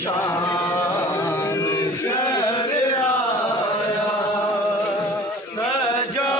शाम शहर आया, सजाद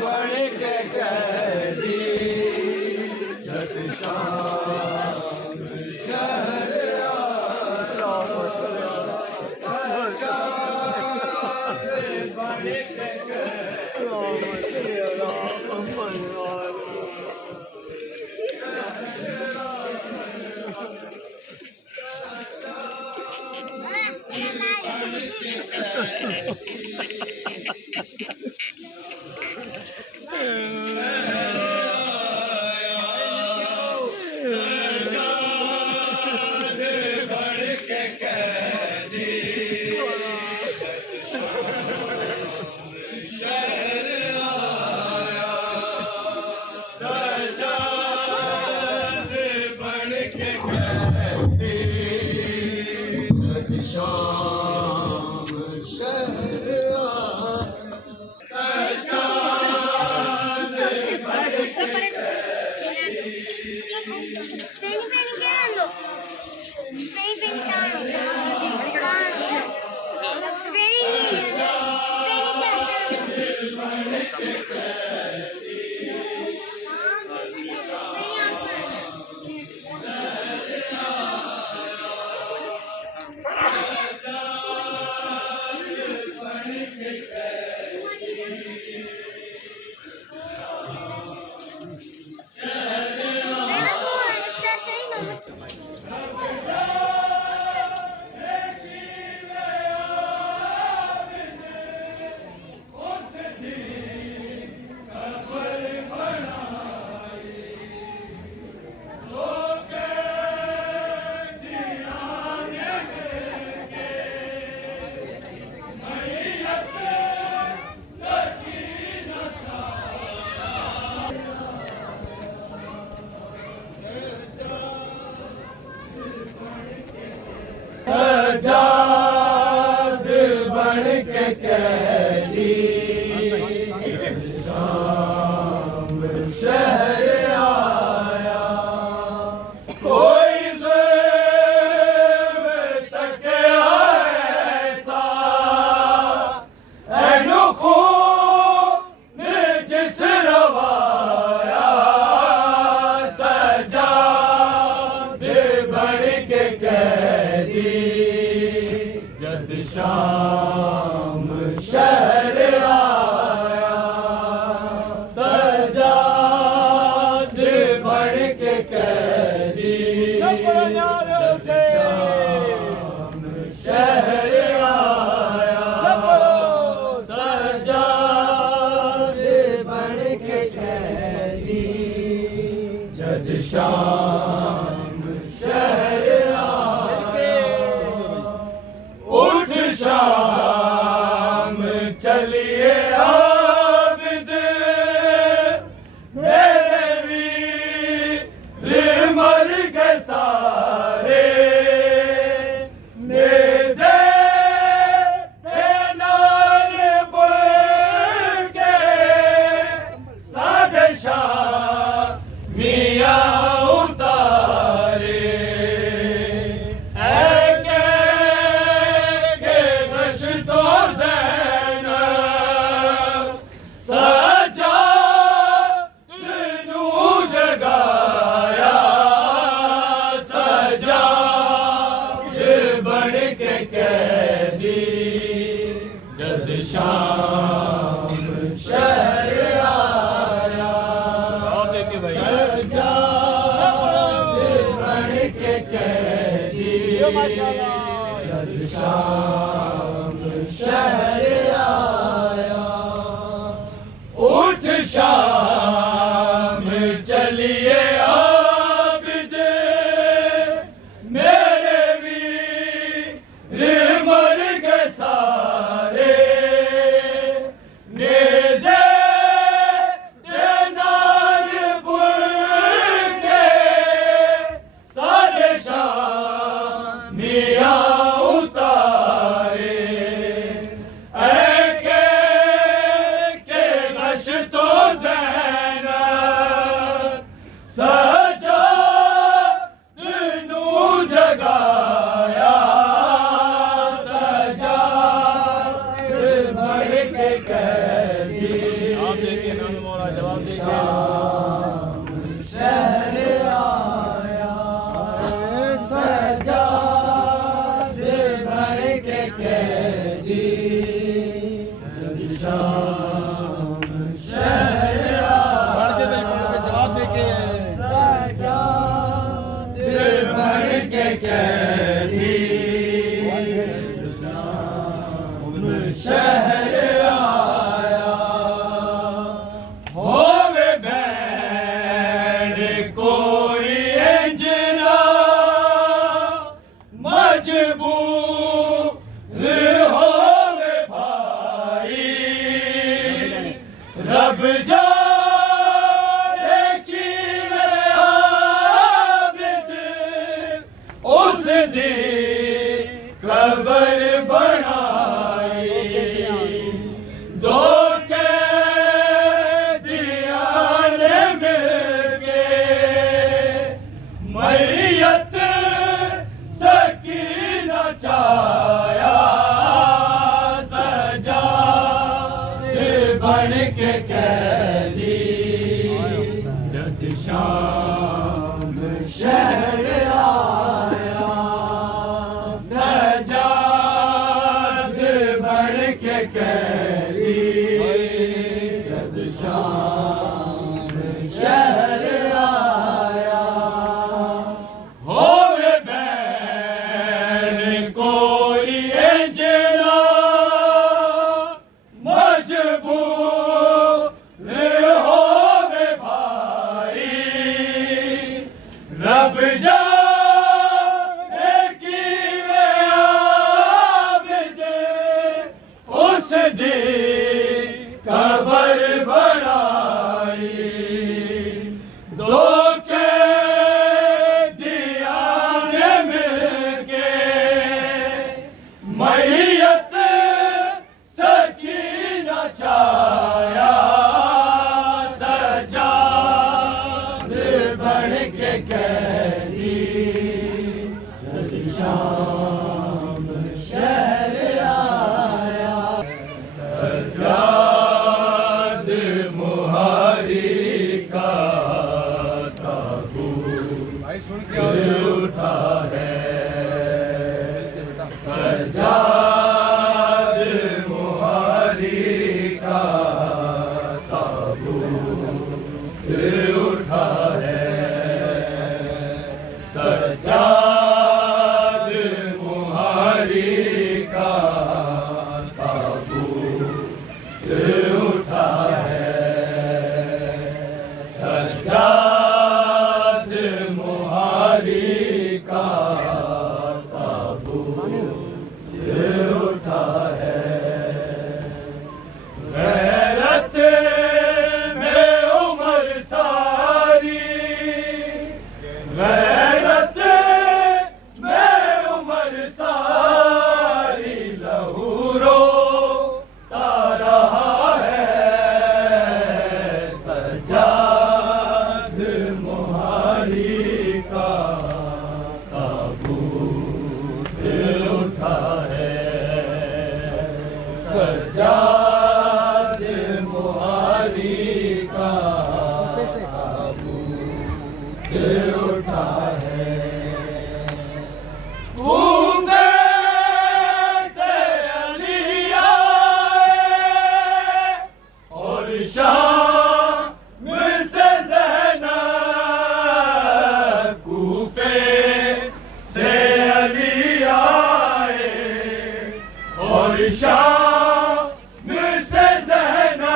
बन के कैदी जद शाम शहर आया, सजाद बन के शाम शहर सजाद बन के कैदी शाम शहर आया, कोई ज़ेब तक ऐसा ऐनो खून जिस रवाया, सजाद बन के कैदी जद शाम शहर आया, सजाद बन के कैदी जद शाम शहर आया, सजाद बन के कैदी जद शाम शहर उठ शाम चलिए आबिद मेरे वीर मर गए सारे, नेज़े नाल बुल के साढ़े शाह मियाँ उतारे, जद शाम शहर आया, सजाद बन के कैदी जद शाम शहर आया, उठ शाम चलिए आबिद मेरे वीर मर गए सारे, नेज़े नाल बुल के साढ़े शाह मियाँ उतारे, के गश तो ज़ैन कैदी शहर आया होवे बैठ कोई इंजना मजबूर होवे भाई रब जाने की आबिद उस दी कबर बनाई दो कैदियां ने मिलके मैयत सकीना चाया सजा बन के कैदी जद शाम शहर आया सजाद बन के कैदी जद शाम शहर आया होवे बैन कोई इंजना मजबूर होवे भाई रब जाने की वे आबिद उस दी कबर बनाई दो कैदियां ने मिलके मैयत सकीना चाया सजाद बन के कैदी जद शाम शहर आया सजाद मुहारी का ताबूत उठा है सजाद मुहारी का ताबूत उठा है सजाद मुहारी का ताबूत उठा है सजाद मुहारी का ताबूत उठा है गैरत में उमर सारी गैरत में उमर सारी लहू रोता रहा है सजाद मुहारी का ताबूत उठा है सजाद मुहारी का ताबूत उठा है कूफे से अली आए और शाम से ज़ैनब कूफे से अली आए और शाम से ज़ैनब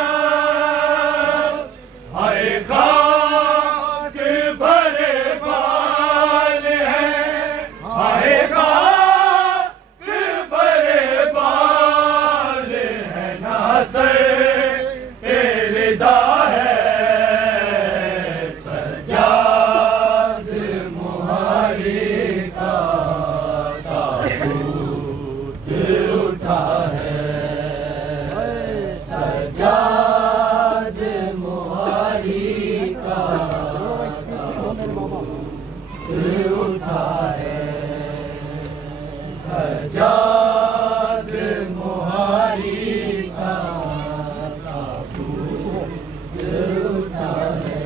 हाय खाक भरे बाल हैं हाय खाक भरे बाल हैं नासर पे रिदा है सजाद मुहारी का ताबूत उठा है सजाद मुहारी का ताबूत उठा है सजाद मुहारी का ताबूत उठा है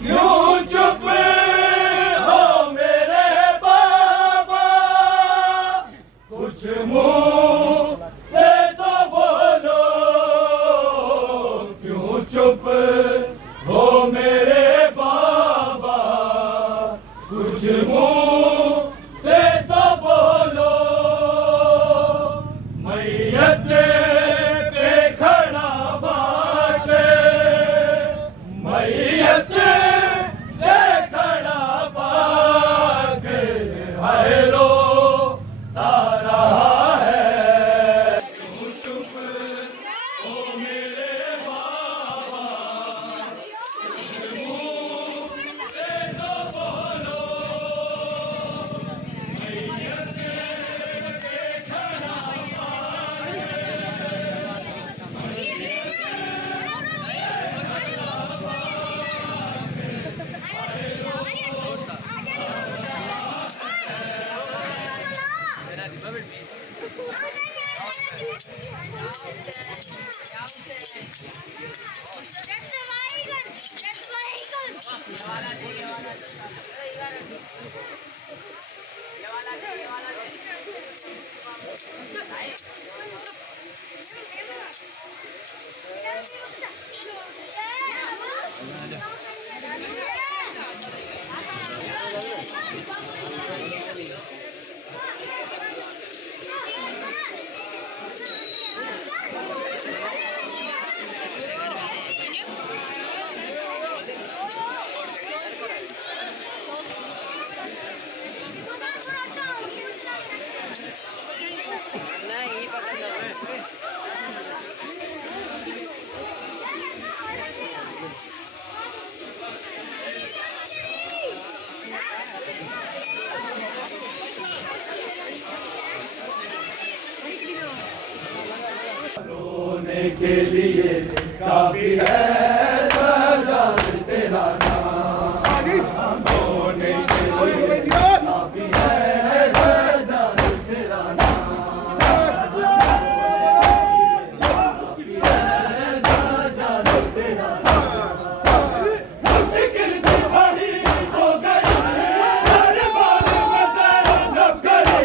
क्यों चुप हो मेरे बाबा कुछ मुंह से तो बोलो क्यों चुप हो मेरे बाबा कुछ मुंह रोने के लिए काफी है सजा तेरा नाम, रोने के लिए काफी है सजा तेरा नाम, काफी है सजा तेरा नाम। मुश्किल भी बड़ी हो गई हर बार मज़हब करी,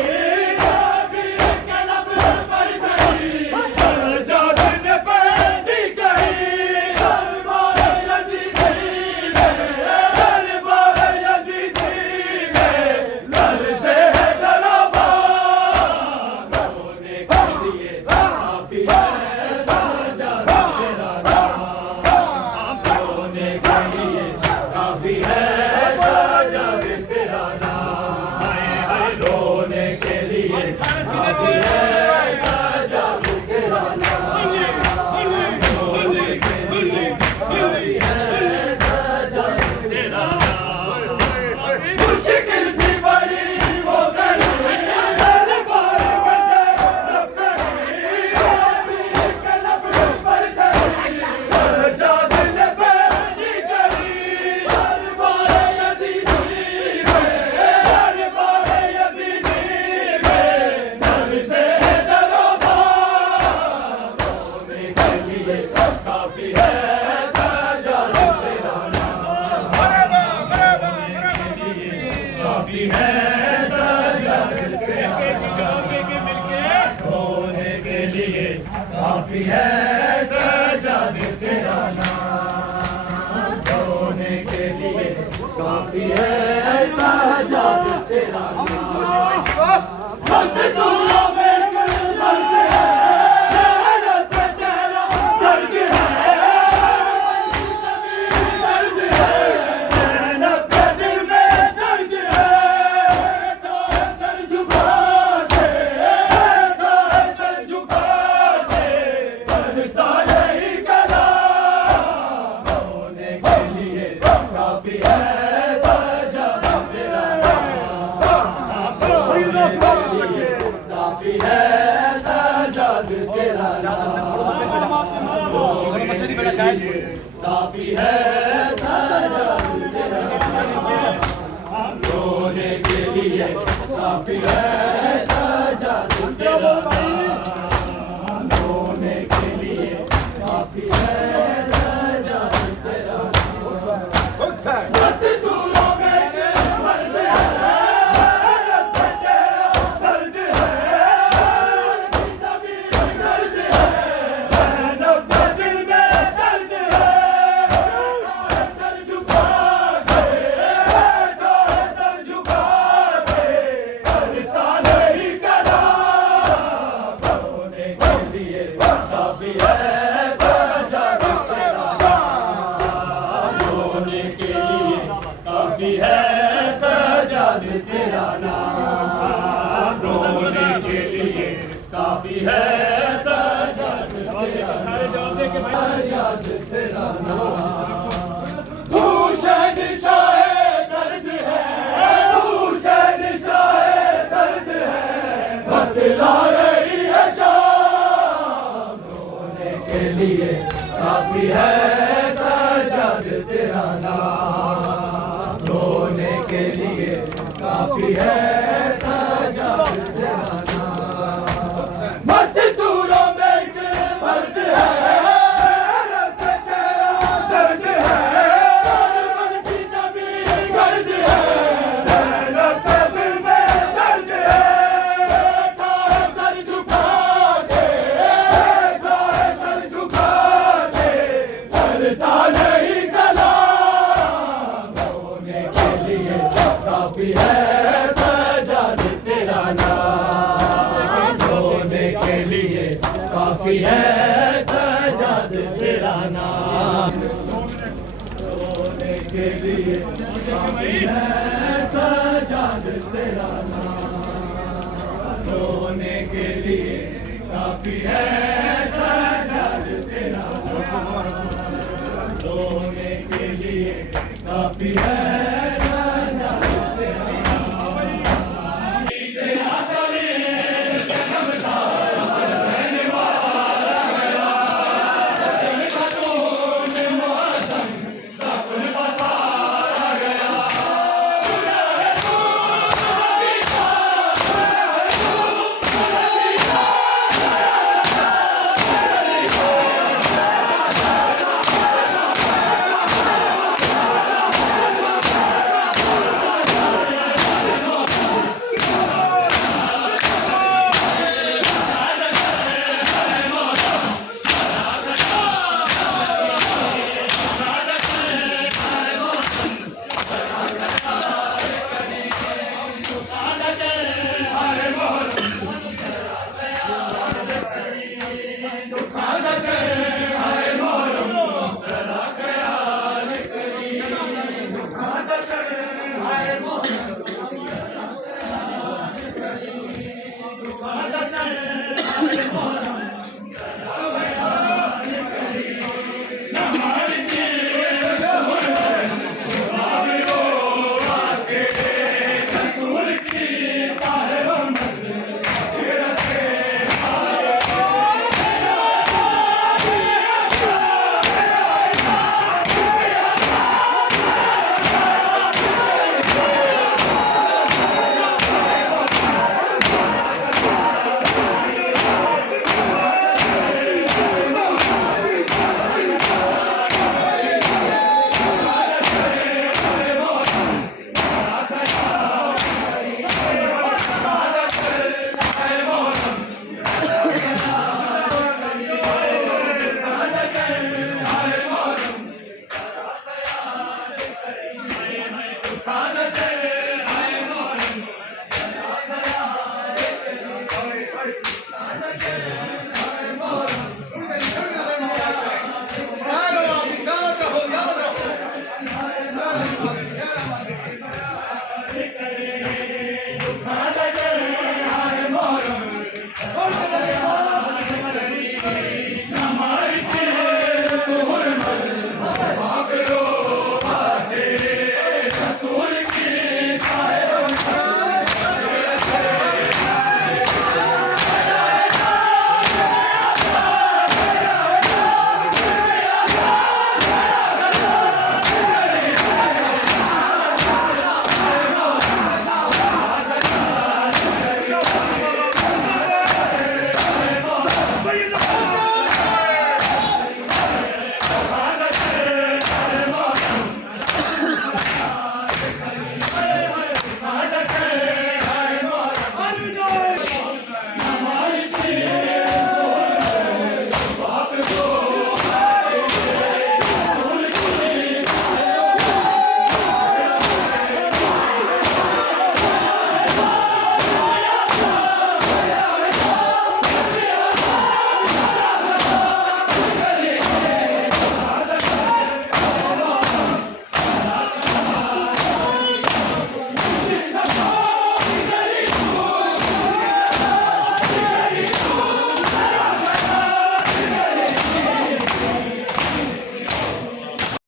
कभी कलब पर चढ़ी सजा दिन पैदी गई, हर बार यज़ीदी में, हर बार यज़ीदी में लर्ज़े है दरबार, रोने के लिए काफी है सजा तेरा नाम, रोने के लिए काफी है सजा तेरा नाम, रोने के लिए काफी है सजा तेरा नाम, रोने के लिए काफी है सजा तेरा नाम। मुश्किल भी बड़ी हो गई हर बार मज़हब करी, कभी कलब पर चढ़ी सजा दिल पैदी गई, हर बार यज़ीदी में, हर बार यज़ीदी में लर्ज़े है दरबार, रोने के लिए काफी है सजा तेरा नाम, काफी है सजा तेरा नाम, रोने के लिए काफी है सजा तेरा नाम, रोने के लिए काफी है सजा तेरा नाम। मज़दूरों में दर्द है, चेहरा से चेहरा दर्द है, दर्द है, ज़ैनब के दिल में दर्द है, तो सर झुका दे, तो सर झुका दे, करता नहीं कला, रोने के लिए काफी है सजा तेरा नाम, रोने के लिए काफी है सजा तेरा नाम, रोने के लिए काफी है सजा तेरा नाम, रोने के लिए काफी है सजा तेरा नाम, रोने के लिए काफी है सजा तेरा नाम। मज़दूरों में मर्द है, रस चेहरा दर्द है, ज़मीन दर्द है, ज़ैनब के दिल में दर्द है, सर झुका दे, तो सर झुका दे, करता नहीं कला, रोने के लिए काफी है सजा तेरा नाम, रोने के लिए काफी है सजा तेरा नाम, रोने के लिए काफी है सजा तेरा नाम। हुसैन शाहे दर्द है, हुसैन शाहे दर्द है, बतला रही है शाम, रोने के लिए काफी है सजा तेरा नाम, रोने के लिए काफी है सजा तेरा नाम। मज़दूरों में मर्द है, रस चेहरा दर्द है, काफी है सजाद तेरा नाम, रोने के लिए काफी है सजाद तेरा नाम, रोने के लिए काफी है सजाद तेरा नाम, रोने के लिए काफी है सजाद तेरा नाम, रोने के लिए काफी है सजाद तेरा नाम। तेरा सलीम जन्म था रहने वाला गया, जन्म खून मौसम सपन बसाया गया, गुनाह तू पिता,